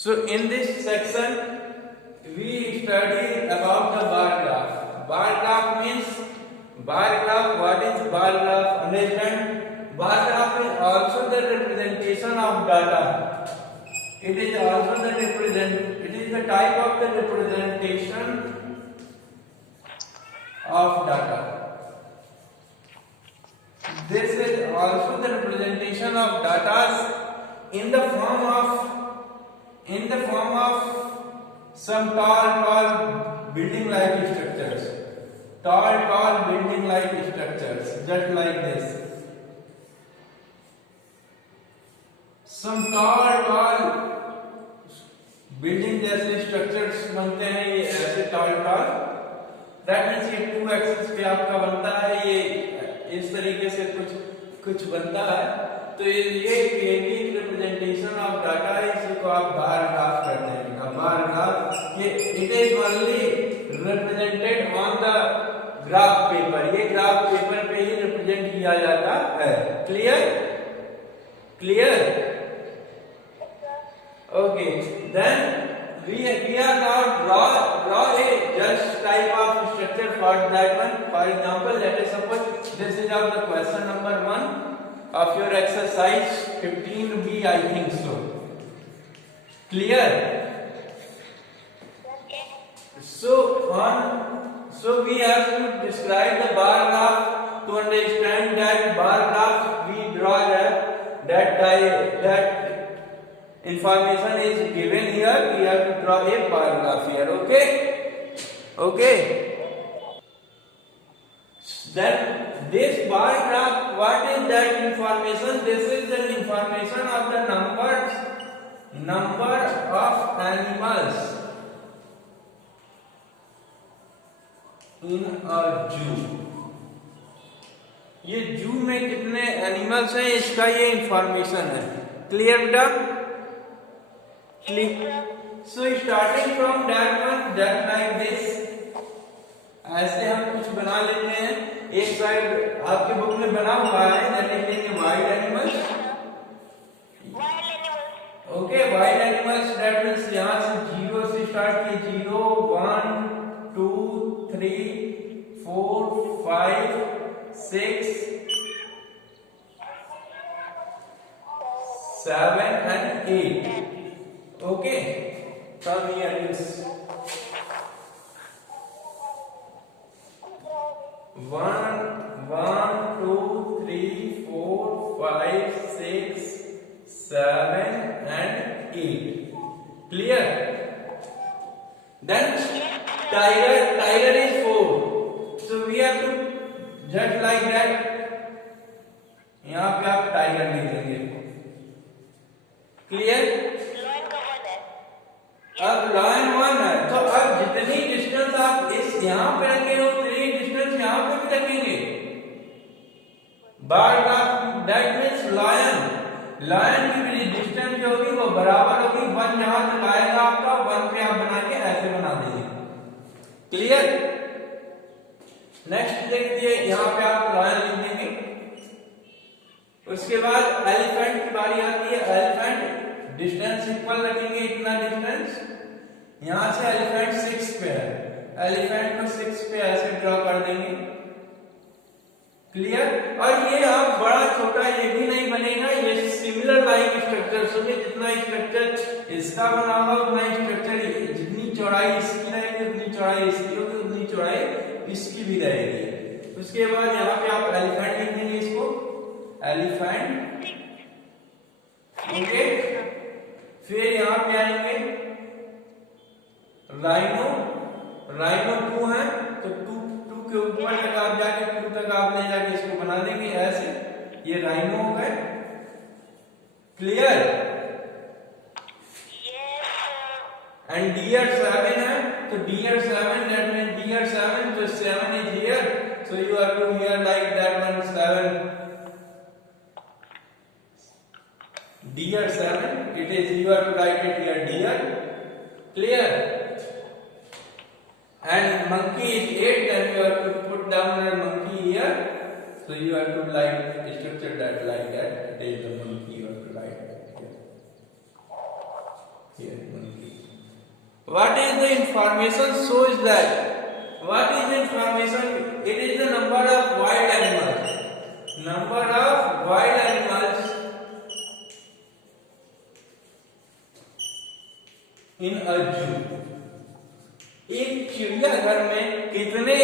So in this section we study about the bar graph. Bar graph means bar graph. What is bar graph? Understand? Bar graph is also the representation of data. It is also the it is the type of the representation of data. This is also the representation of data in the form of some tall building like structures. Tall building like structures, just like this. Some tall building जैसे structures बनते हैं ये ऐसे toll that means ये 2 axis पे आपका बनता है, ये इस तरीके से कुछ बनता है। तो ये एक रिप्रेजेंटेशन ऑफ डाटा है, इसको आप बार ग्राफ कहते हैं। बार ग्राफ ये it is only represented on the graph paper. ये ग्राफ पेपर पे ही रिप्रेजेंट किया जाता है। Clear? Okay, then we are now draw a just type of structure for that one. For example, let us suppose this is of the question number 1 of your exercise 15B, I think so. Clear? So we have to describe the bar graph. To understand that bar graph, we draw that information is given here. We have to draw a bar graph here. Okay. Then this bar graph, what is that information? This is the information of the number of animals in a zoo. ये जू में कितने animals हैं इसका ये information है। Clear बेटा? So starting from that one, just like this, ऐसे हम कुछ बना लेते हैं। एक साइड आपके बुक में बना हुआ है, दैट इज लिखेंगे wild animals. Okay, wild animals that means यहां से 0 से स्टार्ट किए। 0 1 2 3 4 5 6 7 and 8। Okay, come here is 1 2 3 4 5 6 7 and 8. Clear? Then tiger is 4. So we have to just like that, यहाँ पे आप टाइगर लिख देंगे। क्लियर? अब लाइन 1 है, तो अब जितनी डिस्टेंस आप इस यहां पे रखे हो उतनी डिस्टेंस यहां पे भी रखेंगे। Bar graph that means line की भी डिस्टेंस जो होगी वो बराबर होगी। 1 जहां तक आएगा आपका 1 पे आप बना के ऐसे बना देंगे। क्लियर? नेक्स्ट देखिए, यहां पे आप लायन लिख देंगे। उसके बाद एलिफेंट की बारी आती है। एलिफेंट डिस्टेंस इक्वल रखेंगे, इतना डिस्टेंस। यहां से एलिफेंट 6 पे है, एलिफेंट को 6 पे ऐसे ड्रॉ कर देंगे। क्लियर? और ये आप बड़ा छोटा ये भी नहीं बनेगा, ये सिमिलर लाइक स्ट्रक्चर होंगे। जितना स्ट्रक्चर इसका बना हुआ उतना स्ट्रक्चर, जितनी चौड़ाई इसकी रहेगी उतनी चौड़ाई इसकी होगी, उतनी चौड़ाई इसकी भी रहेगी। उसके बाद यहाँ पे आप एलिफेंट लिख देंगे, इसको एलिफेंट। ओके, फिर यहां पे आएंगे राइनो 2 है, तो 2 के ऊपर तक आप जाके 2 तक आप ले जाके इसको बना देंगे ऐसे। ये राइनो हो गए। क्लियर? एंड डियर 7 है, तो डियर 7 दैट मींस डियर 7, तो 7 is here, so you have to hear like that one 7। Deer 7, it is you have to write it here deer. Clear? And monkey is 8, then you have to put down a monkey here. So you have to like structure that like that. It is the monkey you have to write here. Here only. What is the information shows that? What is the information? It is the number of wild animals. Number of wild animals in a zoo. एक चिड़ियाघर में कितने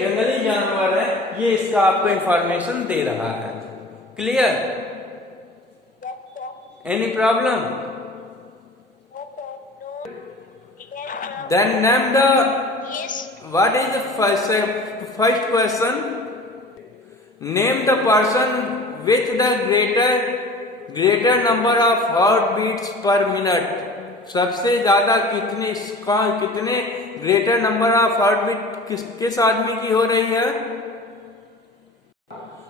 जंगली जानवर हैं, ये इसका आपको इंफॉर्मेशन दे रहा है. Clear? Any problem? Then name the. Yes. What is the first person? Name the person with the greater number of heartbeats per minute. सबसे ज्यादा कितने ग्रेटर नंबर ऑफ हार्टबीट किस आदमी की हो रही है?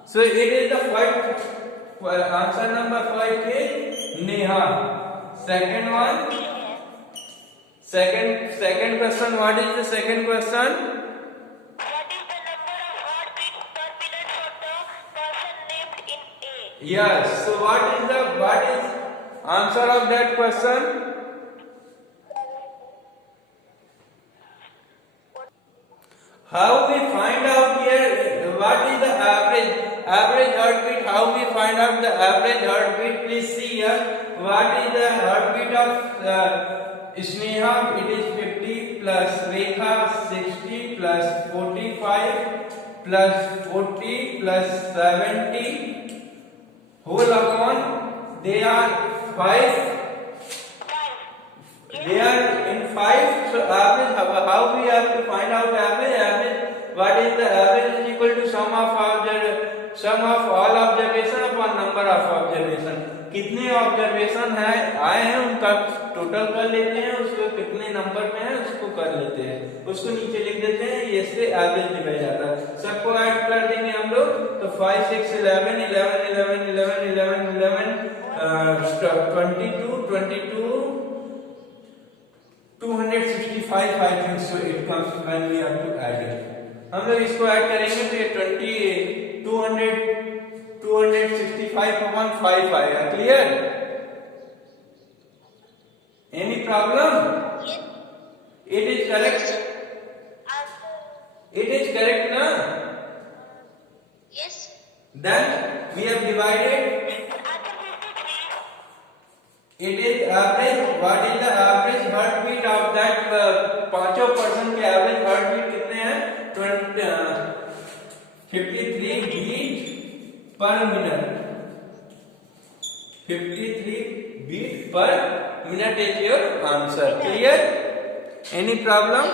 So it is the first answer number 5 is Neha. Second one. Second question. What is the second question? What is the number of heartbeats per minute for the person named in A? Yes. So what is answer of that question? How we find out here? What is the average heartbeat? How we find out the average heartbeat? Please see here. What is the heartbeat of Sneha? It is 50 plus Rekha 60 plus 45 plus 40 plus 70 whole upon they are 5. They are in 5. So average, how we have to find out average? What is the average is equal to sum of all observation upon number of observation. कितने observation है आए हैं उनका total कर लेते हैं, उसको कितने नंबर में है उसको कर लेते हैं, उसको नीचे लिख देते हैं, ये इससे एवरेज निकल जाता है. सबको ऐड कर देंगे हम लोग तो 5 6 11 11 11 11 11 11 22 265 I think so it comes when we have to add it. हम लोग इसको ऐड करेंगे तो ये 265 upon 5 आएगा. Clear? Any problem? It is correct. It is correct ना? Yes. Then we have divided. It is average. What is the average heartbeat of that? पांचों person के एवरेज हार्टबीट कितने हैं? 53 beat per minute. 53 beat per minute is your answer. Clear? Any problem?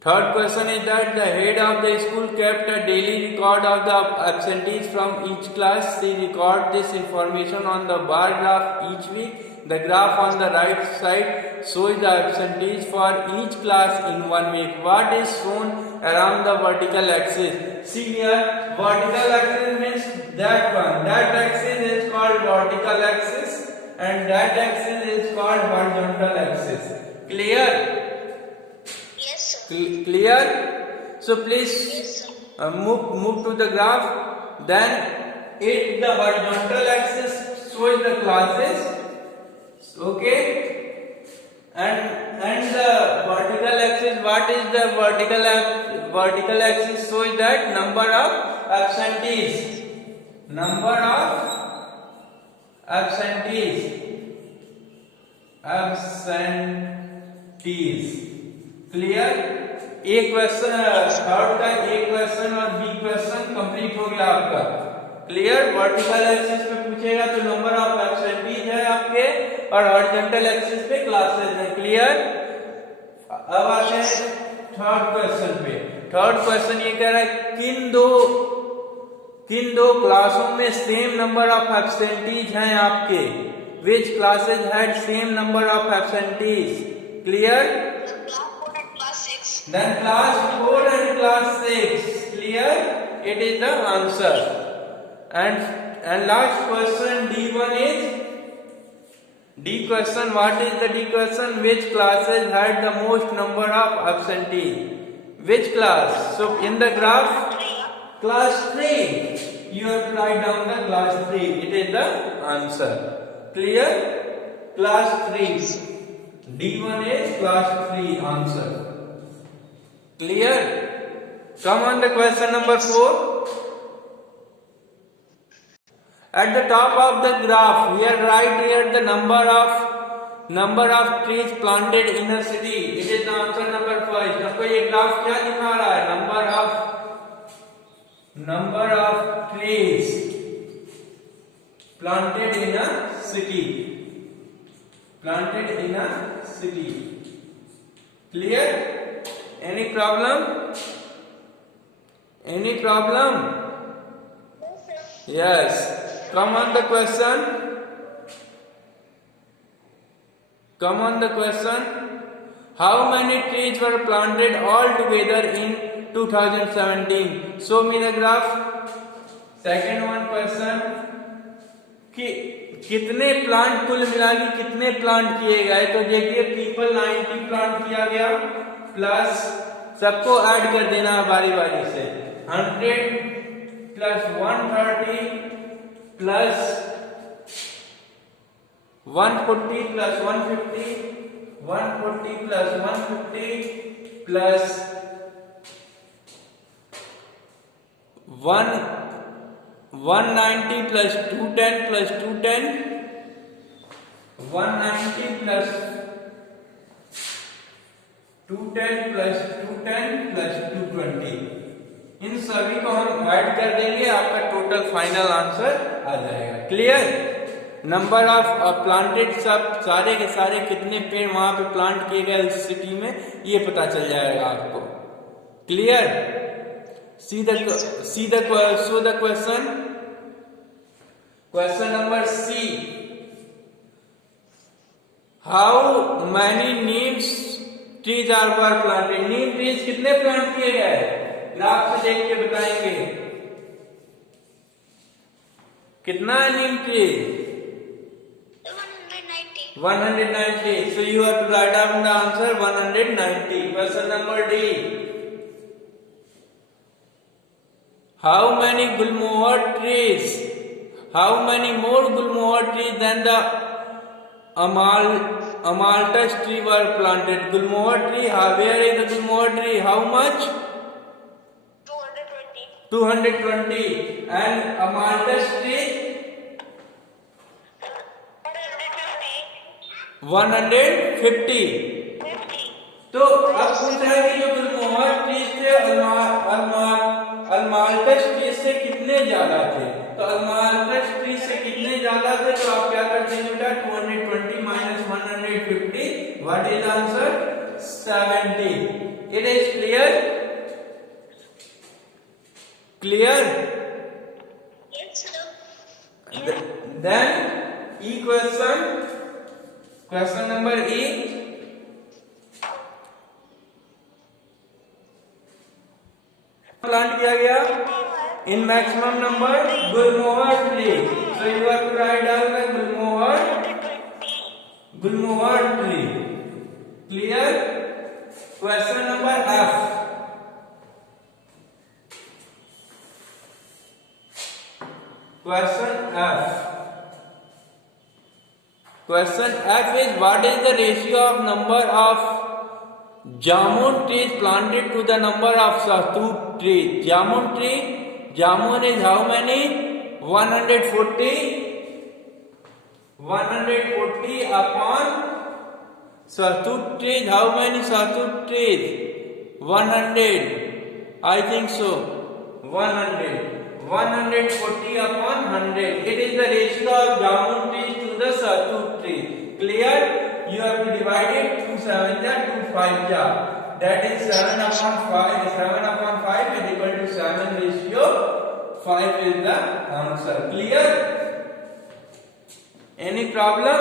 Third question is that the head of the school kept a daily record of the absentees from each class. She record this information on the bar graph each week. The graph on the right side shows the absentees for each class in 1 week. What is shown around the vertical axis? See here, vertical axis means that one. That axis is called vertical axis and that axis is called horizontal axis. Clear? Yes, sir. Clear? So please Yes, sir. move to the graph. Then the horizontal axis shows the classes. Okay, and the vertical axis, what is the vertical axis shows that number of absentees. Number of absentees. Clear? एक question third का एक question और B question complete हो गया आपका. Clear? Vertical axis पे पूछेगा तो नंबर ऑफ एब्सेंटीज है आपके और हॉरिजॉन्टल एक्सिस पे क्लासेस है. क्लियर? अब आते हैं थर्ड क्वेश्चन पे. थर्ड क्वेश्चन ये कह रहा है किन दो क्लासों में सेम नंबर ऑफ एब्सेंटीज हैं आपके. Which classes had same number of absentees. Clear? Then class 4 and class 6. Clear? It is the answer. And last question D1 is D question. What is the D question? Which classes had the most number of absentees? Which class? So in the graph, class 3. You have to write down the class 3. It is the answer. Clear? Class 3. D1 is class 3 answer. Clear? Come on the question number 4. At the top of the graph, we are right here the number of trees planted in a city. It is the answer number 5. आपको ये graph क्या दिखा रहा है? Number of trees planted in a city. Planted in a city. Clear? Any problem? Any problem? Yes. Come on the question. Come on the question. How many trees were planted all together in 2017? Show me the graph. Second one question. कि कितने plant कुल मिला के कितने plant किए गए? तो देखिए पीपल 90 प्लांट किया गया प्लस सबको ऐड कर देना है बारी बारी से 100 plus 130 plus 140 plus 150 140 plus 150 plus 190 plus 210 plus 210 190 plus 210 plus 210 plus 220 इन सभी को हम ऐड कर देंगे आपका टोटल फाइनल आंसर आ जाएगा. क्लियर? नंबर ऑफ प्लांटेड सब सारे के सारे कितने पेड़ वहां पे प्लांट किए गए उस सिटी में ये पता चल जाएगा आपको. Clear? See the show the question. Question number C. How many neem trees were planted? Neem trees कितने प्लांट किए गए? ग्राफ से देख के बताएंगे. कितना है नीम tree? 190. So you have to write down the answer 190. Question number D. How many gulmohar trees? How many more gulmohar trees than the amalthus tree were planted? Gulmohar tree. Where is the gulmohar tree? How much? 220. And amalthus tree? 150. तो अब पूछ रहा है कि जो गुलमोहर tree थे अल्माल्टस tree से कितने ज्यादा थे? तो अल्माल्टस ट्री से कितने ज्यादा थे? तो आप क्या कर देंगे बेटा 220 minus 150. What is answer? 70. It is clear? Clear? Yes, sir. Then E question. Question number E. Plant किया गया in maximum number gulmohar tree. So you have to write down the gulmohar tree. Clear? Question number F. Question F is what is the ratio of number of jamun trees planted to the number of sahtut trees? Jamun is how many? 140 upon sahtut trees. How many sahtut trees? 100. I think so. 140 upon 100. It is the ratio of jamun trees to the sahtut tree. Clear? You have to divide it 2 7 ja 2 5 ja. That is 7 upon 5. 7 upon 5 is equal to 7 ratio 5 is the answer. Clear? Any problem?